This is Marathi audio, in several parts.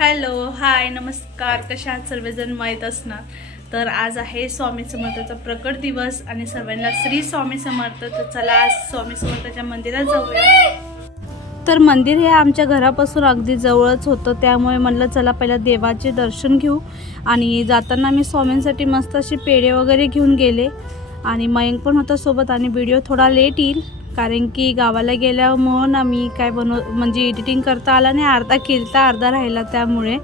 हॅलो, हाय, नमस्कार. कशा आहात सर्वजण? माहीत असणार तर आज आहे स्वामी समर्थाचा प्रकट दिवस आणि सर्वांना श्री स्वामी समर्थ. तर चला आज स्वामी समर्थाच्या मंदिरात जाऊया. तर मंदिर हे आमच्या घरापासून अगदी जवळच होतं, त्यामुळे म्हणलं चला पहिला देवाचे दर्शन घेऊ. आणि जाताना मी स्वामींसाठी मस्त असे पेढे वगैरे घेऊन गेले आणि मयंक पण होता सोबत. आणि व्हिडिओ थोडा लेट येईल कारण की गावाला गेल्यामुळं ना मी काय म्हणजे एडिटिंग करता आला नाही, अर्धा केलता अर्धा राहिला त्यामुळे.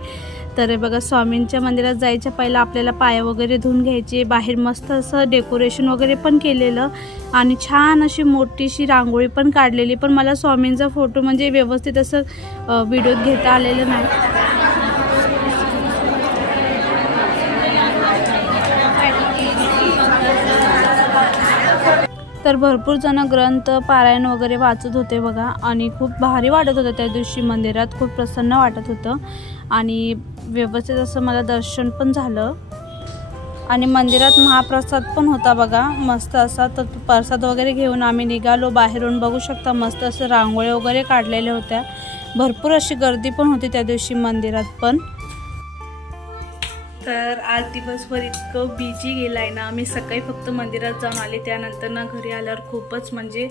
तर बघा स्वामींच्या मंदिरात जायच्या पहिला आपल्याला पाया वगैरे धुवून घ्यायचे. बाहेर मस्त असं डेकोरेशन वगैरे पण केलेलं आणि छान अशी मोठीशी रांगोळी पण काढलेली. पण मला स्वामींचा फोटो म्हणजे व्यवस्थित असं व्हिडिओत घेता आलेलं नाही. तर भरपूर जण ग्रंथ पारायण वगैरे वाचत होते बघा आणि खूप भारी वाटत होतं त्या दिवशी. मंदिरात खूप प्रसन्न वाटत होतं आणि व्यवस्थित असं मला दर्शन पण झालं. आणि मंदिरात महाप्रसाद पण होता बघा मस्त असा. तर प्रसाद वगैरे घेऊन आम्ही निघालो बाहेरून. बघू शकता मस्त असं रांगोळ्या वगैरे काढलेल्या होत्या. भरपूर अशी गर्दी पण होती त्या दिवशी मंदिरात पण. तर आज दिवसभर इतकं बिझी गेलाय ना. मी सकाळी फक्त मंदिरात जाऊन आले, त्यानंतर ना घरी आल्यावर खूपच म्हणजे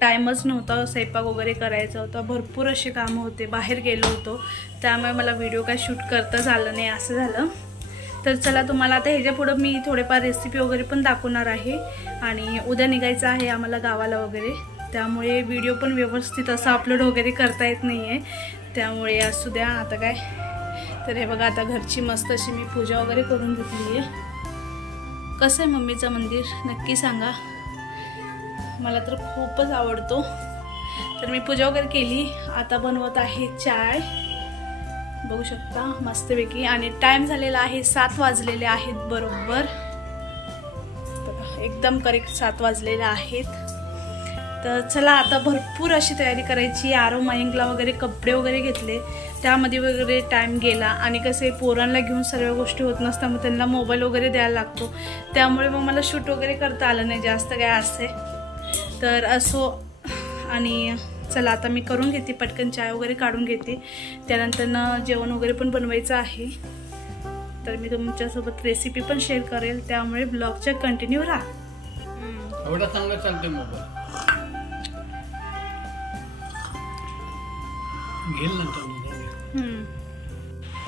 टाईमच नव्हता. स्वयंपाक वगैरे करायचा होता, भरपूर असे कामं होते, बाहेर गेलो होतो, त्यामुळे मला व्हिडिओ काय शूट करता झालं नाही, असं झालं. तर चला तुम्हाला आता ह्याच्या पुढं मी थोडेफार रेसिपी वगैरे पण दाखवणार आहे. आणि उद्या निघायचं आहे आम्हाला गावाला वगैरे, त्यामुळे व्हिडिओ पण व्यवस्थित असं अपलोड वगैरे करता येत नाही आहे, त्यामुळे असू द्या आता काय. तर हे बघा आता घरची मस्त अशी मी पूजा वगैरे करून घेतली आहे. कसं आहे मम्मीचं मंदिर नक्की सांगा, मला तर खूपच आवडतो. तर मी पूजा वगैरे केली, आता बनवत आहे चाय, बघू शकता मस्तपैकी. आणि टाइम झालेला आहे 7 वाजलेले आहेत बरोबर, एकदम करेक्ट 7 वाजलेले आहेत. तर चला आता भरपूर अशी तयारी करायची. आरो मयंकला वगैरे कपडे वगैरे घेतले, त्यामध्ये वगैरे टाईम गेला. आणि कसे पोरांना घेऊन सर्व गोष्टी होत नसतात, मग त्यांना मोबाईल वगैरे द्यायला लागतो, त्यामुळे मग मला शूट वगैरे करता आलं नाही जास्त काय असते. तर असो. आणि चला आता मी करून घेते पटकन, चाय वगैरे काढून घेते, त्यानंतर जेवण वगैरे पण बनवायचं आहे. तर मी तुमच्यासोबत रेसिपी पण शेअर करेल, त्यामुळे ब्लॉगच्या कंटिन्यू राहा. एवढा चांगला चालते मोबाईल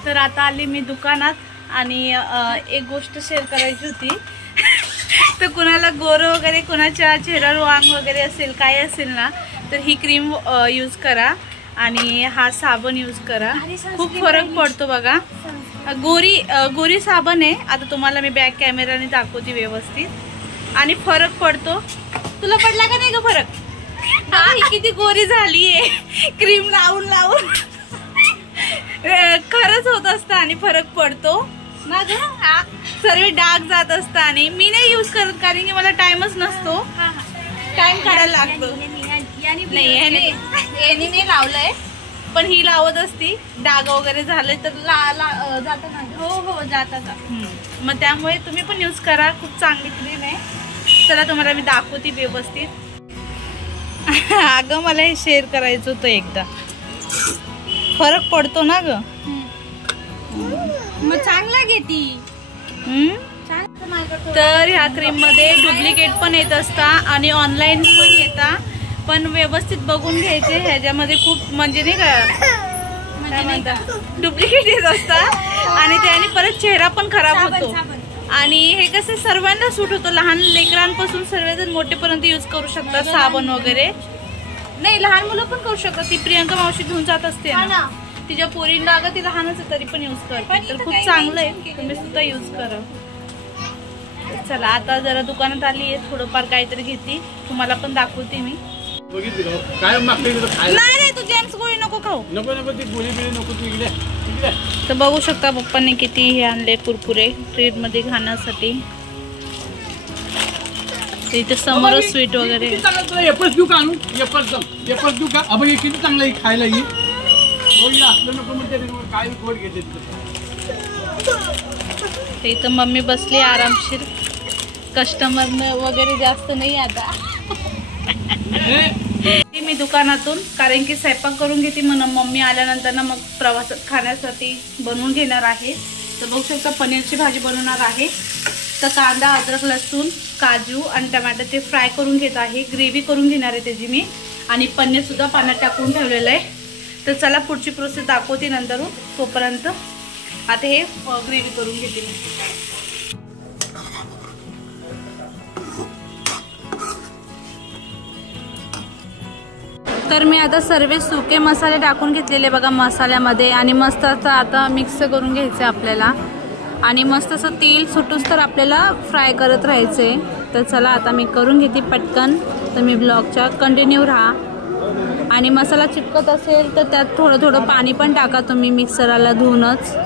तर आता आली मी दुकानात आणि एक गोष्ट शेअर करायची होती. तर कुणाला गोरं वगैरे, कुणाच्या चेहऱ्यावर वांग वगैरे असेल, काय असेल ना, तर ही क्रीम यूज करा आणि हा साबण यूज करा, खूप फरक पडतो बघा. गोरी साबण आहे. आता तुम्हाला मी बॅक कॅमेराने दाखवते व्यवस्थित आणि फरक पडतो. तुला पडला का नाही ग फरक? ही किती गोरी झालीये क्रीम लावून लावून. खरंच होत असतं आणि फरक पडतो ना ग. सर्व डाग जात असतं. आणि मी नाही यूज करत कारण की मला टाइमच नसतो, टाइम काढायला लागतो. नाही याने नाही लावलंय, पण ही लावत असती. डाग वगैरे झाले तर जात ना. हो जातात. मग त्यामुळे तुम्ही पण यूज करा, खूप चांगली क्रीम आहे. चला तुम्हाला मी दाखवते व्यवस्थित. अगं मला हे शेअर करायचं होतं एकदा, फरक पडतो ना ग. मग चांगला घेती. तर ह्या क्रीम मध्ये डुप्लिकेट पण येत असता आणि ऑनलाईन पण येता, पण व्यवस्थित बघून घ्यायचे. ह्याच्यामध्ये खूप म्हणजे नाही का डुप्लिकेट येत असता आणि त्याने परत चेहरा पण खराब होतो. आणि हे कसं सर्वांना सूट होतं, लहान लेकरांपासून सर्वजण मोठेपर्यंत यूज करू शकतात साबण वगैरे. नाही लहान मुलं पण करू शकतात. ती प्रियंका मावशी घेऊन जात असते ना, तिच्या पोरींना अगं ती लहानच आहे तरी पण यूज करते. तर खूप चांगलं आहे, तुम्ही सुद्धा यूज करा. चला आता जरा दुकानात आली आहे, थोडंफार काहीतरी घेते, तुम्हाला पण दाखवते मी. नाही तू जेम्स गोळी नको खाऊ. तर बघू शकता पप्पांनी किती हे आणले कुरकुरे ट्रेड मध्ये खाण्यासाठी. इथे समोरच स्वीट वगैरे. इथं मम्मी बसली आरामशीर, कस्टमर वगैरे जास्त नाही आता. मी दुकानातून, कारण की स्वयंपाक करून घेते म्हणून मम्मी आल्यानंतर ना मग प्रवासात खाण्यासाठी बनवून घेणार आहे. तर बघू शकता पनीरची भाजी बनवणार आहे. तर कांदा, अद्रक, लसूण, काजू आणि टमाटर ते फ्राय करून घेत आहे. ग्रेव्ही करून घेणार आहे त्याची मी. आणि पनीर सुद्धा पाण्यात टाकून ठेवलेलं आहे. तर चला पुढची प्रोसेस दाखवते नंतर. तोपर्यंत आता हे ग्रेव्ही करून घेते मी. तर मी आता सर्व सुके मसाले टाकून घेतलेले बघा मसाल्यामध्ये. आणि मस्त असं आता मिक्स करून घ्यायचं आपल्याला. आणि मस्त असं तेल सुटूस तर आपल्याला फ्राय करत राहायचे. तर चला आता मी करून घेते पटकन. तर मी ब्लॉगच्या कंटिन्यू राहा. आणि मसाला चिपकत असेल तर त्यात थोडं थोडं पाणी पण टाका तुम्ही मिक्सरला धुवूनच.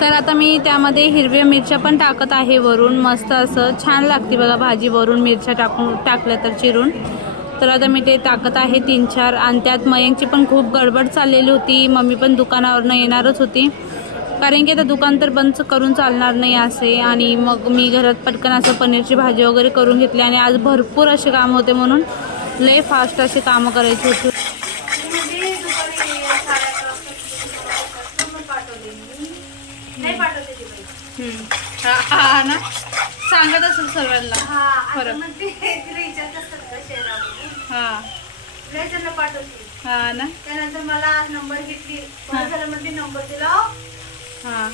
तर आता मी त्यामध्ये हिरव्या मिरच्या पण टाकत आहे वरून. मस्त असं छान लागते बघा भाजी वरून मिरच्या टाकल्या तर चिरून. तर आता मी ते टाकत आहे 3-4. आणि त्यात मयंकची पण खूप गडबड चाललेली होती. मम्मी पण दुकानावरनं येणारच होती, कारण की आता दुकान तर बंद करून चालणार नाही असे. आणि मग मी घरात पटकन असं पनीरची भाजी वगैरे करून घेतली. आणि आज भरपूर असे काम होते म्हणून लय फास्ट असे कामं करायची होती. हा ना, सांगत असेल सर्वांना फरक. हा ना, त्यानंतर मला आज नंबर घेतली. नंबर दिला. हा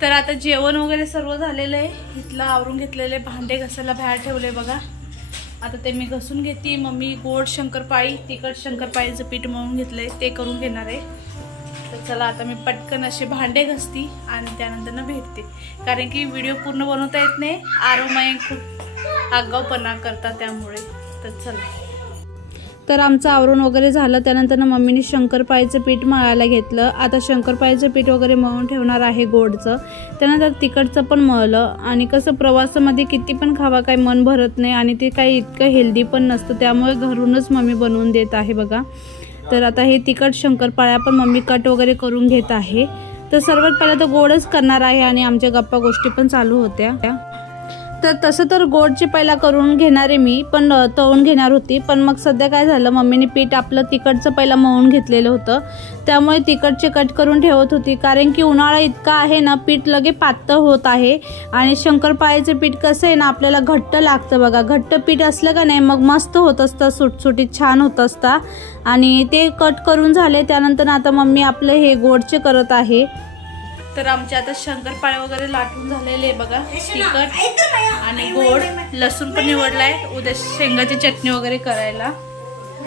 तर आता जेवण वगैरे सर्व झालेलं आहे. इथलं आवरून घेतलेले, भांडे घासायला बाहेर ठेवले बघा. आता ते मी घसून घेते. मम्मी गोड शंकरपाळी, तिखट शंकरपाळीचं पीठ मळून घेतलंय ते करून घेणार आहे. तर चला आता मी पटकन असे भांडे घासते आणि त्यानंतर ना भेटते, कारण की व्हिडिओ पूर्ण बनवता येत नाही. आरोमय खूप आगाऊपणा करतात त्यामुळे. तर चला. तर आमचं आवरून वगैरे झालं. त्यानंतर ना मम्मीने शंकरपाळीचं पीठ मळायला घेतलं. आता शंकरपाळीचं पीठ वगैरे मळून ठेवणार आहे गोडचं. त्यानंतर तिखटचं पण मळलं. आणि कसं प्रवासामध्ये किती पण खावा काही मन भरत नाही आणि ते काही इतकं हेल्दी पण नसतं, त्यामुळे घरूनच मम्मी बनवून देत आहे बघा. तर आता हे तिखट शंकरपाळ्या पण मम्मी कट वगैरे करून घेत आहे. तर सर्वात पहिला तर गोडच करणार आहे आणि आमच्या गप्पा गोष्टी पण चालू होत्या. तर तसं तर गोडचे पहिला करून घेणारे मी, पण तळून घेणार होती. पण मग सध्या काय झालं, मम्मीने पीठ आपलं तिखटचं पहिला मळून घेतलेलं होतं, त्यामुळे तिखटचे कट करून ठेवत होती. कारण की उन्हाळा इतका आहे ना, पीठ लगे पातळ होत आहे. आणि शंकरपाळीचं पीठ कसं आहे ना, आपल्याला घट्ट लागतं बघा. घट्ट पीठ असलं का नाही मग मस्त होत असतं, सुटसुटीत छान होत असतं. आणि ते कट करून झाले. त्यानंतर आता मम्मी आपलं हे गोडचे करत आहे. तर आमचे आता शंकरपाळे वगैरे लाटून झालेले बघा. तिखट आणि गोड, लसूण पण निवडलाय उद्या शेंगाची चटणी वगैरे करायला.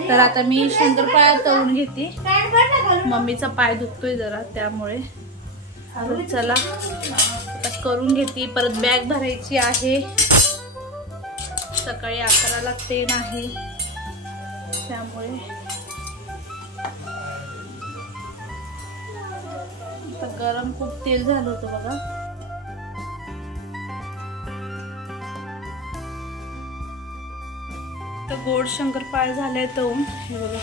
तर आता मी शंकरपाळ्या तळून घेते. मम्मीचा पाय दुखतोय जरा त्यामुळे. चला आता करून घेते. परत बॅग भरायची आहे, सकाळी 11ला ट्रेन आहे त्यामुळे. गरम खूप तेल झालं होतं बघा. तर गोड शंकरपाळे झाले तळून, हे बघा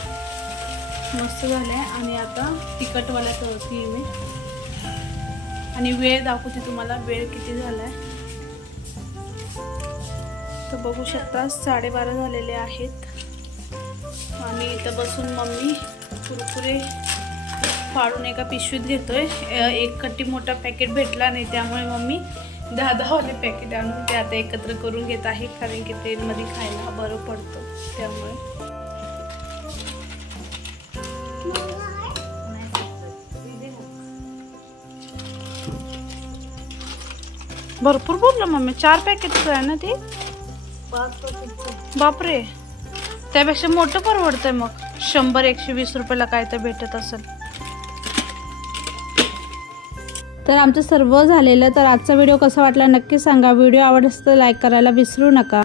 मस्त झाले. आणि आता तिखटवाल्या तळते मी. आणि वेळ दाखवते तुम्हाला, वेळ किती झालाय. तर बघू शकता 12:30 झालेले आहेत. आणि इथं बसून मम्मी कुरकुरे फाडून एका पिशवीत घेतोय. एक कट्टी मोठा पॅकेट भेटला नाही, त्यामुळे मम्मी 10 वाले पॅकेट आणून ते आता एकत्र करून घेत आहे, कारण की ट्रेनमध्ये खायला बरं पडतं त्यामुळे. भरपूर बोललं मम्मी. 4 पॅकेटच आहे ना ते. बापरे, त्यापेक्षा मोठं परवडतंय मग. 100-120 रुपयाला काय तर भेटत असेल. तर आमचं सर्व झालेलं. तर आजचा व्हिडिओ कसा वाटला नक्की सांगा. व्हिडिओ आवडला तर लाईक करायला विसरू नका.